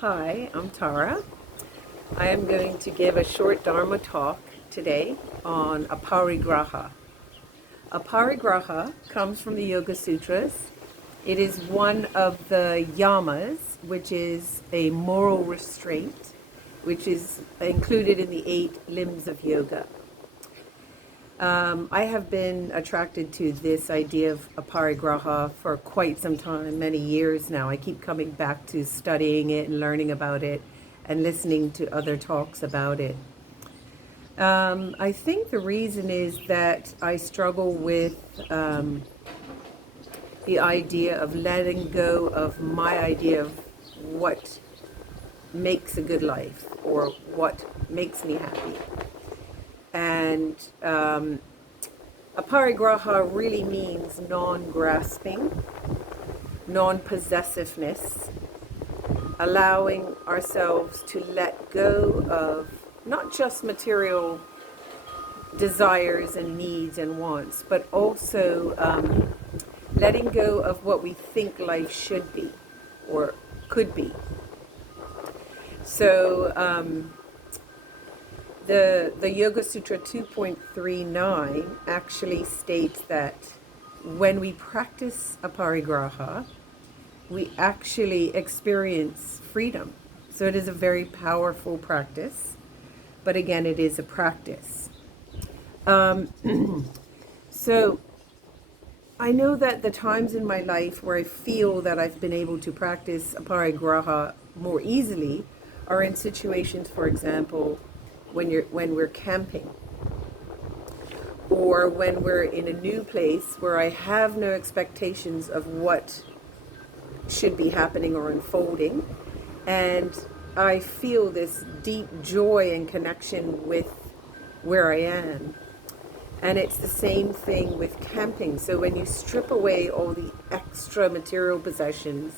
Hi, I'm Tara. I am going to give a short Dharma talk today on Aparigraha. Aparigraha comes from the Yoga Sutras. It is one of the yamas, which is a moral restraint, which is included in the 8 limbs of yoga. I have been attracted to this idea of aparigraha for quite some time, many years now. I keep coming back to studying it and learning about it and listening to other talks about it. I think the reason is that I struggle with the idea of letting go of my idea of what makes a good life or what makes me happy. And aparigraha really means non-grasping, non-possessiveness, allowing ourselves to let go of not just material desires and needs and wants, but also letting go of what we think life should be or could be. So the Yoga Sutra 2.39 actually states that when we practice aparigraha, we actually experience freedom. So it is a very powerful practice, but again, it is a practice. So I know that the times in my life where I feel that I've been able to practice aparigraha more easily are in situations, for example, when we're camping, or when we're in a new place where I have no expectations of what should be happening or unfolding, and I feel this deep joy and connection with where I am. And it's the same thing with camping. So when you strip away all the extra material possessions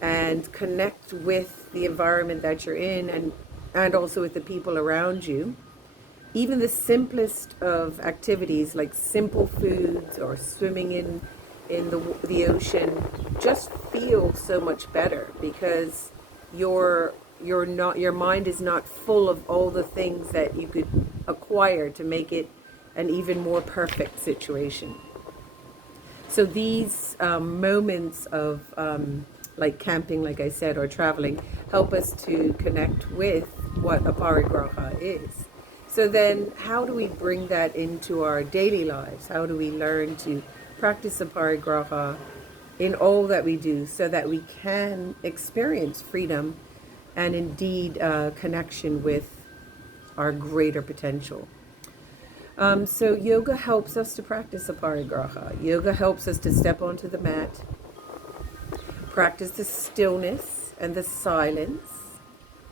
and connect with the environment that you're in and also with the people around you, even the simplest of activities like simple foods or swimming in the ocean just feel so much better because your mind is not full of all the things that you could acquire to make it an even more perfect situation. So these moments of like camping, like I said, or traveling, help us to connect with what aparigraha is. So then how do we bring that into our daily lives? How do we learn to practice aparigraha in all that we do so that we can experience freedom and indeed connection with our greater potential? So yoga helps us to practice aparigraha. Yoga helps us to step onto the mat, practice the stillness and the silence,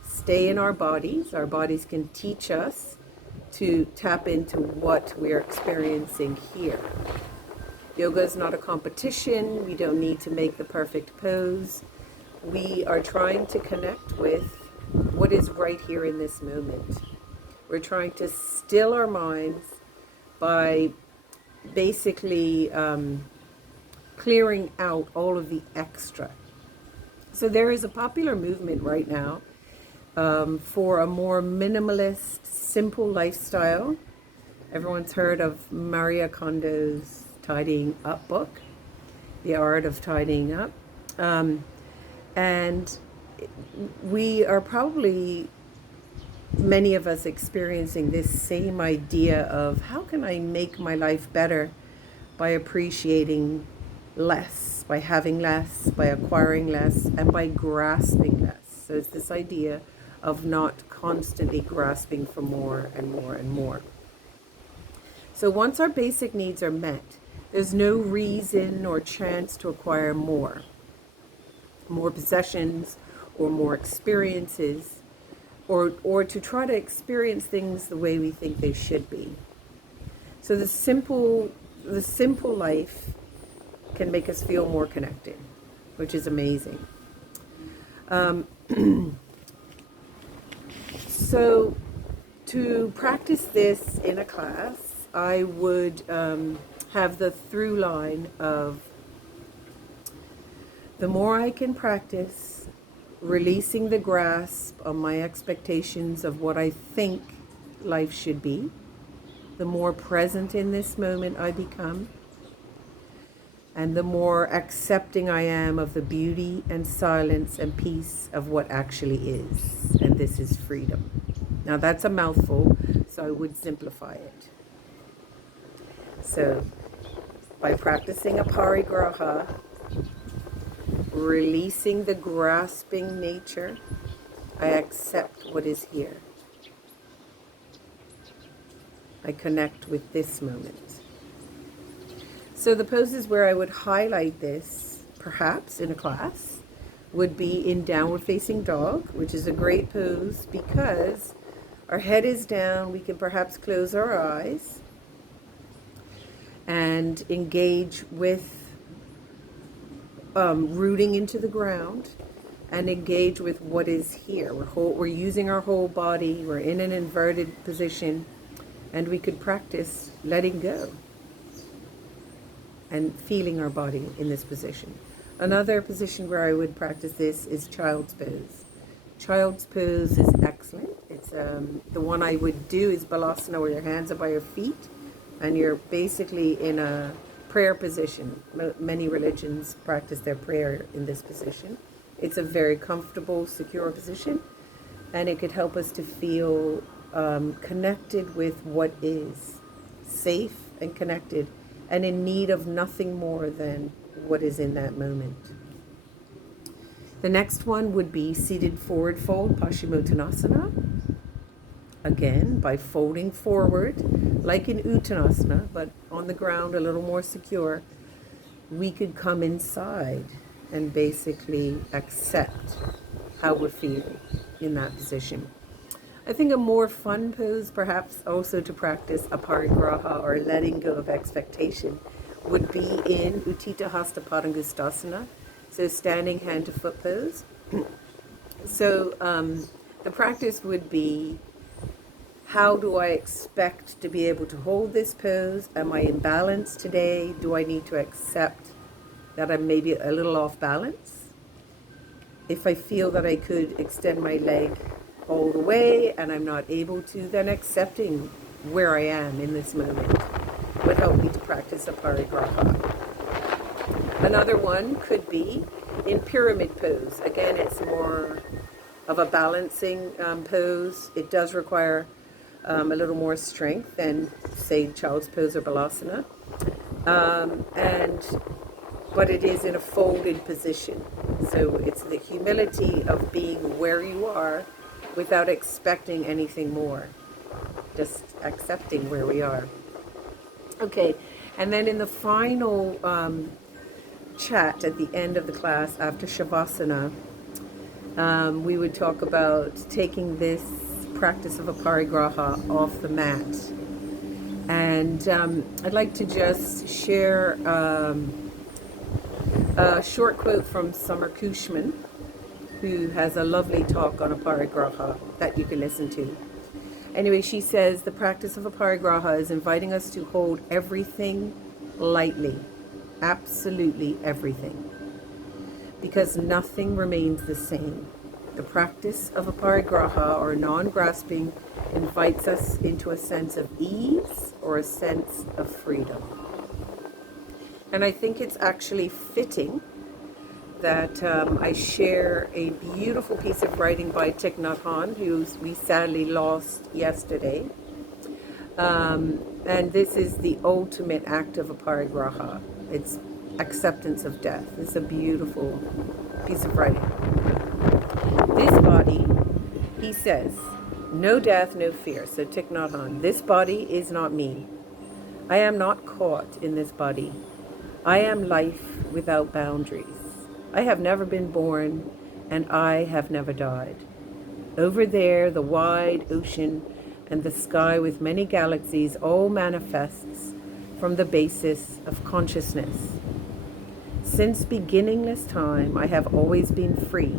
stay in our bodies. Our bodies can teach us to tap into what we're experiencing here. Yoga is not a competition. We don't need to make the perfect pose. We are trying to connect with what is right here in this moment. We're trying to still our minds by basically clearing out all of the extra. So there is a popular movement right now for a more minimalist, simple lifestyle. Everyone's heard of Maria Kondo's Tidying Up book, The Art of Tidying Up. And we are probably, many of us, experiencing this same idea of how can I make my life better by appreciating less, by having less, by acquiring less, and by grasping less. So it's this idea of not constantly grasping for more and more and more. So once our basic needs are met, there's no reason or chance to acquire more possessions or more experiences, or to try to experience things the way we think they should be. So the simple life can make us feel more connected, which is amazing. So to practice this in a class, I would have the through line of the more I can practice, releasing the grasp on my expectations of what I think life should be, the more present in this moment I become, and the more accepting I am of the beauty and silence and peace of what actually is. And this is freedom. Now that's a mouthful, so I would simplify it. So by practicing Aparigraha, releasing the grasping nature, I accept what is here. I connect with this moment. So the poses where I would highlight this, perhaps in a class, would be in downward facing dog, which is a great pose because our head is down. We can perhaps close our eyes and engage with rooting into the ground and engage with what is here. We're using our whole body. We're in an inverted position, and we could practice letting go and feeling our body in this position. Another position where I would practice this is child's pose. Child's pose is excellent. It's the one I would do is balasana, where your hands are by your feet and you're basically in a prayer position. Many religions practice their prayer in this position. It's a very comfortable, secure position, and it could help us to feel connected with what is, safe and connected, and in need of nothing more than what is in that moment. The next one would be seated forward fold, Hashimotonasana. Again, by folding forward, like in Uttanasana, but on the ground a little more secure, we could come inside and basically accept how we're feeling in that position. I think a more fun pose, perhaps also to practice Aparigraha or letting go of expectation, would be in Utthita Hasta Padangusthasana, so standing hand to foot pose. So the practice would be, how do I expect to be able to hold this pose? Am I in balance today? Do I need to accept that I'm maybe a little off balance? If I feel that I could extend my leg all the way and I'm not able to, then accepting where I am in this moment would help me to practice Aparigraha. Another one could be in pyramid pose. Again, it's more of a balancing pose. It does require a little more strength than, say, child's pose or balasana. But it is in a folded position. So it's the humility of being where you are without expecting anything more. Just accepting where we are. Okay, and then in the final chat at the end of the class after Shavasana, we would talk about taking this practice of Aparigraha off the mat. And I'd like to just share a short quote from Summer Cushman, who has a lovely talk on Aparigraha that you can listen to. Anyway, she says, the practice of Aparigraha is inviting us to hold everything lightly, absolutely everything, because nothing remains the same. The practice of Aparigraha, or non-grasping, invites us into a sense of ease or a sense of freedom. And I think it's actually fitting that I share a beautiful piece of writing by Thich Nhat Hanh, who we sadly lost yesterday. And this is the ultimate act of Aparigraha. It's acceptance of death. It's a beautiful piece of writing. This body, he says, no death, no fear. So Thich Nhat Hanh, this body is not me. I am not caught in this body. I am life without boundaries. I have never been born, and I have never died. Over there, the wide ocean and the sky with many galaxies all manifests from the basis of consciousness. Since beginningless time, I have always been free.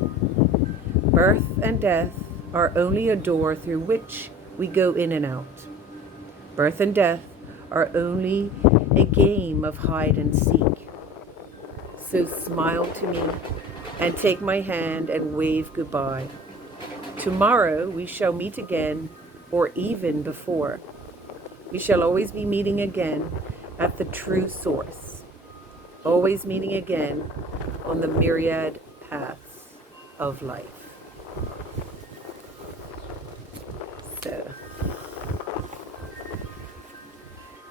Birth and death are only a door through which we go in and out. Birth and death are only a game of hide and seek. So smile to me and take my hand and wave goodbye. Tomorrow we shall meet again, or even before. We shall always be meeting again at the true source, always meeting again on the myriad paths of life.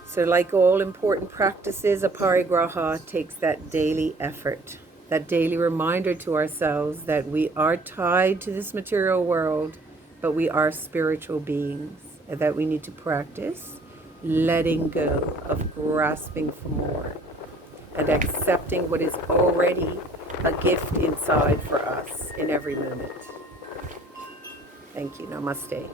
So like all important practices, Aparigraha takes that daily effort, that daily reminder to ourselves that we are tied to this material world, but we are spiritual beings, and that we need to practice letting go of grasping for more and accepting what is already a gift inside for us in every moment. Thank you. Namaste.